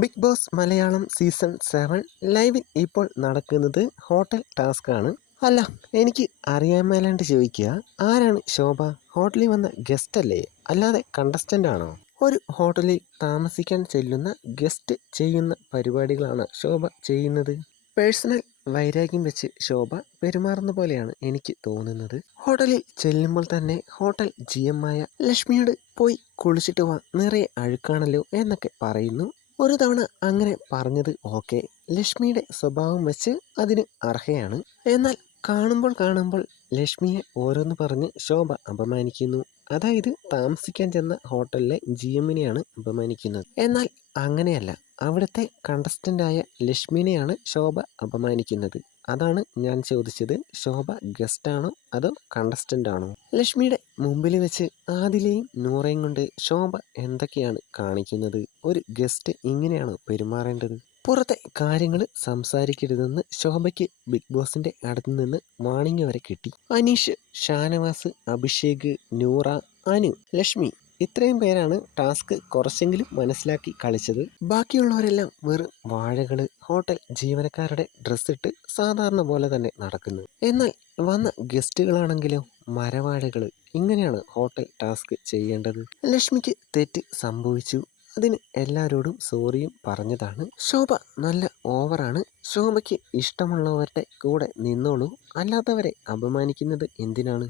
Big boss Malayalam season 7 ലൈവിൽ ഇപ്പോൾ നടക്കുന്നത് ഹോട്ടൽ ടാസ്ക് ആണ്. അല്ല, എനിക്ക് അറിയാൻ മേലാണ്ട് ചോദിക്കുക, ആരാണ് ശോഭ? ഹോട്ടലിൽ വന്ന ഗസ്റ്റ് അല്ലേ, അല്ലാതെ കണ്ടസ്റ്റന്റ് ആണോ? ഒരു ഹോട്ടലിൽ താമസിക്കാൻ ചെല്ലുന്ന ഗസ്റ്റ് ചെയ്യുന്ന പരിപാടികളാണ് ശോഭ ചെയ്യുന്നത്. പേഴ്സണൽ വൈരാഗ്യം വെച്ച് ശോഭ പെരുമാറുന്ന പോലെയാണ് എനിക്ക് തോന്നുന്നത്. ഹോട്ടലിൽ ചെല്ലുമ്പോൾ തന്നെ ഹോട്ടൽ GM ആയ ലക്ഷ്മിയോട് പോയി കുളിച്ചിട്ട് വാ, നിറയെ അഴുക്കാണല്ലോ എന്നൊക്കെ പറയുന്നു. ഒരു തവണ അങ്ങനെ പറഞ്ഞത് ഓക്കെ, ലക്ഷ്മിയുടെ സ്വഭാവം വെച്ച് അതിന് അർഹയാണ്. എന്നാൽ കാണുമ്പോൾ ലക്ഷ്മിയെ ഓരോന്ന് പറഞ്ഞ് ശോഭ അപമാനിക്കുന്നു. അതായത് താമസിക്കാൻ ചെന്ന ഹോട്ടലിലെ GM-നെയാണ് അപമാനിക്കുന്നത്. എന്നാൽ അങ്ങനെയല്ല, അവിടുത്തെ കണ്ടസ്റ്റൻ്റായ ലക്ഷ്മിനെയാണ് ശോഭ അപമാനിക്കുന്നത്. അതാണ് ഞാൻ ചോദിച്ചത്, ശോഭ ഗസ്റ്റാണോ അതോ കണ്ടസ്റ്റൻ്റ് ആണോ? ലക്ഷ്മിയുടെ മുമ്പിൽ വെച്ച് ആദിലയും നൂറയും കൊണ്ട് ശോഭ എന്തൊക്കെയാണ് കാണിക്കുന്നത്? ഒരു ഗസ്റ്റ് ഇങ്ങനെയാണോ പെരുമാറേണ്ടത്? പുറത്തെ കാര്യങ്ങൾ സംസാരിക്കരുതെന്ന് ശോഭയ്ക്ക് ബിഗ് ബോസിന്റെ അടുത്ത് നിന്ന് വാണിംഗ് വരെ കിട്ടി. അനീഷ്, ഷാനവാസ്, അഭിഷേക്, നൂറ, അനു, ലക്ഷ്മി ഇത്രയും പേരാണ് ടാസ്ക് കുറച്ചെങ്കിലും മനസ്സിലാക്കി കളിച്ചത്. ബാക്കിയുള്ളവരെല്ലാം വെറും വാഴകള്, ഹോട്ടൽ ജീവനക്കാരുടെ ഡ്രസ്സിട്ട് സാധാരണ പോലെ തന്നെ നടക്കുന്നു. എന്നാൽ വന്ന ഗസ്റ്റുകളാണെങ്കിലോ മരവാഴകള്. ഇങ്ങനെയാണ് ഹോട്ടൽ ടാസ്ക് ചെയ്യേണ്ടത്. ലക്ഷ്മിക്ക് തെറ്റ് സംഭവിച്ചു, അതിന് എല്ലാവരോടും സോറിയും പറഞ്ഞതാണ്. ശോഭ നല്ല ഓവറാണ്. ശോഭയ്ക്ക് ഇഷ്ടമുള്ളവരുടെ കൂടെ നിന്നോളൂ, അല്ലാത്തവരെ അപമാനിക്കുന്നത് എന്തിനാണ്?